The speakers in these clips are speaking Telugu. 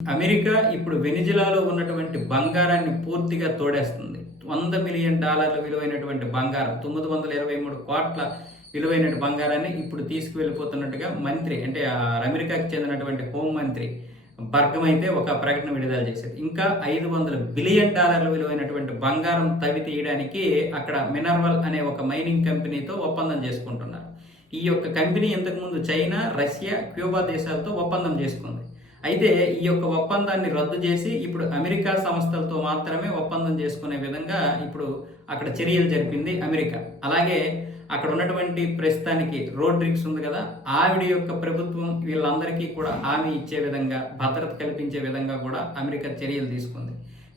అమెరికా ఇప్పుడు వెనిజులాలో ఉన్నటువంటి బంగారాన్ని పూర్తిగా తోడేస్తుంది. $100 మిలియన్ విలువైనటువంటి బంగారం, 923 కోట్ల విలువైన బంగారాన్ని ఇప్పుడు తీసుకువెళ్ళిపోతున్నట్టుగా మంత్రి అంటే అమెరికాకి చెందినటువంటి హోం మంత్రి బర్గం అయితే ఒక ప్రకటన విడుదల చేశారు. ఇంకా $500 బిలియన్ విలువైనటువంటి బంగారం తవ్వి తీయడానికి అక్కడ మినర్వల్ అనే ఒక మైనింగ్ కంపెనీతో ఒప్పందం చేసుకుంటున్నారు. ఈ యొక్క కంపెనీ ఇంతకుముందు చైనా, రష్యా, క్యూబా దేశాలతో ఒప్పందం చేసుకుంది. అయితే ఈ యొక్క ఒప్పందాన్ని రద్దు చేసి ఇప్పుడు అమెరికా సంస్థలతో మాత్రమే ఒప్పందం చేసుకునే విధంగా ఇప్పుడు అక్కడ చర్యలు జరిపింది అమెరికా. అలాగే అక్కడ ఉన్నటువంటి ప్రస్తుతానికి రోడ్రిగ్స్ ఉంది కదా, ఆవిడ యొక్క ప్రభుత్వం వీళ్ళందరికీ కూడా హామీ ఇచ్చే విధంగా, భద్రత కల్పించే విధంగా కూడా అమెరికా చర్యలు తీసుకుంది.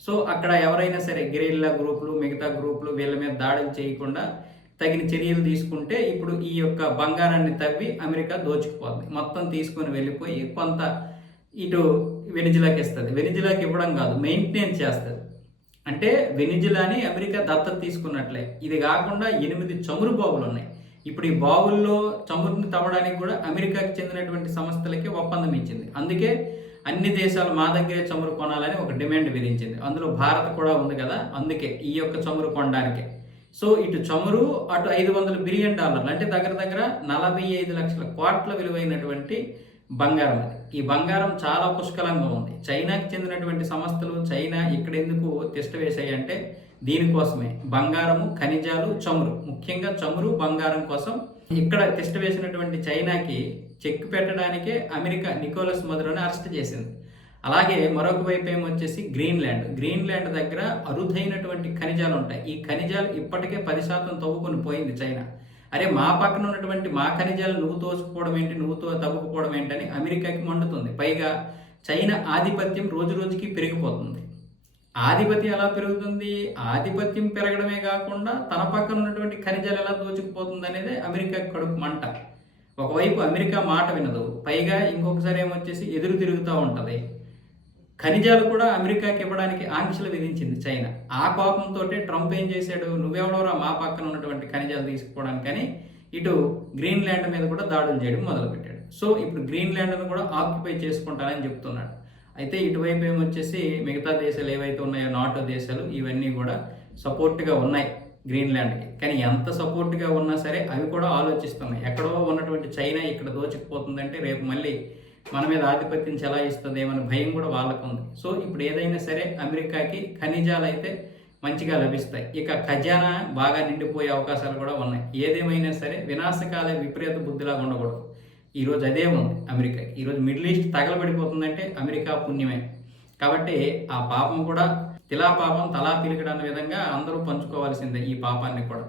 సో అక్కడ ఎవరైనా సరే గెరిల్లా గ్రూపులు, మిగతా గ్రూపులు వీళ్ళ మీద దాడులు చేయకుండా తగిన చర్యలు తీసుకుంటే ఇప్పుడు ఈ యొక్క బంగారాన్ని తవ్వి అమెరికా దోచుకుపోతుంది. మొత్తం తీసుకొని వెళ్ళిపోయి కొంత ఇటు వెనిజులాకి ఇస్తుంది. వెనిజులాకి ఇవ్వడం కాదు, మెయింటెనెన్స్ చేస్తుంది. అంటే వెనిజులాని అమెరికా దత్తత తీసుకున్నట్లే. ఇది కాకుండా 8 చమురు బావులు ఉన్నాయి. ఇప్పుడు ఈ బావుల్లో చమురుని తవ్వడానికి కూడా అమెరికాకి చెందినటువంటి సంస్థలకి ఒప్పందం ఇచ్చింది. అందుకే అన్ని దేశాలు మా దగ్గరే చమురు కొనాలని ఒక డిమాండ్ విధించింది. అందులో భారత్ కూడా ఉంది కదా, అందుకే ఈ యొక్క చమురు కొనడానికే. సో ఇటు చమురు, అటు $500 బిలియన్, అంటే దగ్గర దగ్గర 45 లక్షల కోట్ల విలువైనటువంటి బంగారం. అది ఈ బంగారం చాలా పుష్కలంగా ఉంది. చైనాకి చెందినటువంటి సంస్థలు చైనా ఇక్కడ ఎందుకు తిష్ట వేశాయి అంటే దీనికోసమే. బంగారము, ఖనిజాలు, చమురు, ముఖ్యంగా చమురు, బంగారం కోసం ఇక్కడ తిష్ట వేసినటువంటి చైనాకి చెక్ పెట్టడానికే అమెరికా నికోలస్ మదురోని అరెస్ట్ చేసింది. అలాగే మరొక వైపు ఏమొచ్చేసి గ్రీన్లాండ్ దగ్గర అరుదైనటువంటి ఖనిజాలు ఉంటాయి. ఈ ఖనిజాలు ఇప్పటికే 10% తవ్వుకొని పోయింది చైనా. అరే మా పక్కన ఉన్నటువంటి మా ఖనిజాలు నువ్వు తోచుకోవడం ఏంటి, నువ్వు తవ్వుకుపోవడం ఏంటని అమెరికాకి మండుతుంది. పైగా చైనా ఆధిపత్యం రోజు రోజుకి పెరిగిపోతుంది. ఆధిపత్యం ఎలా పెరుగుతుంది? ఆధిపత్యం పెరగడమే కాకుండా తన పక్కన ఉన్నటువంటి ఖనిజాలు ఎలా దోచుకుపోతుంది అనేది అమెరికాకి కడుపు మంట. ఒకవైపు అమెరికా మాట వినదు, పైగా ఇంకొకసారి ఏమొచ్చేసి ఎదురు తిరుగుతూ ఉంటుంది. ఖనిజాలు కూడా అమెరికాకి ఇవ్వడానికి ఆంక్షలు విధించింది చైనా. ఆ కోపంతో ట్రంప్ ఏం చేశాడు, నువ్వెవడోరా మా పక్కన ఉన్నటువంటి ఖనిజాలు తీసుకుపోవడానికని ఇటు గ్రీన్లాండ్ మీద కూడా దాడులు చేయడం మొదలుపెట్టాడు. సో ఇప్పుడు గ్రీన్లాండ్ను కూడా ఆక్యుపై చేసుకుంటానని చెప్తున్నాడు. అయితే ఇటువైపు ఏమొచ్చేసి మిగతా దేశాలు ఏవైతే ఉన్నాయో నాటో దేశాలు ఇవన్నీ కూడా సపోర్ట్గా ఉన్నాయి గ్రీన్లాండ్కి. కానీ ఎంత సపోర్ట్గా ఉన్నా సరే అవి కూడా ఆలోచిస్తున్నాయి. ఎక్కడో ఉన్నటువంటి చైనా ఇక్కడ దోచుకుపోతుందంటే రేపు మళ్ళీ మన మీద ఆధిపత్యం చెలాయిస్తుందేమని భయం కూడా వాళ్ళకు ఉంది. సో ఇప్పుడు ఏదైనా సరే అమెరికాకి ఖనిజాలు అయితే మంచిగా లభిస్తాయి. ఇక ఖజానా బాగా నిండిపోయే అవకాశాలు కూడా ఉన్నాయి. ఏదేమైనా సరే వినాశకాల విపరీత బుద్ధిలాగా ఉండకూడదు. ఈరోజు అదే ఉంది అమెరికాకి. ఈరోజు మిడిల్ ఈస్ట్ తగలబడిపోతుందంటే అమెరికా పుణ్యమే. కాబట్టి ఆ పాపం కూడా తిలా పాపం తలా పిలికడన్న విధంగా అందరూ పంచుకోవాల్సిందే ఈ పాపాన్ని కూడా.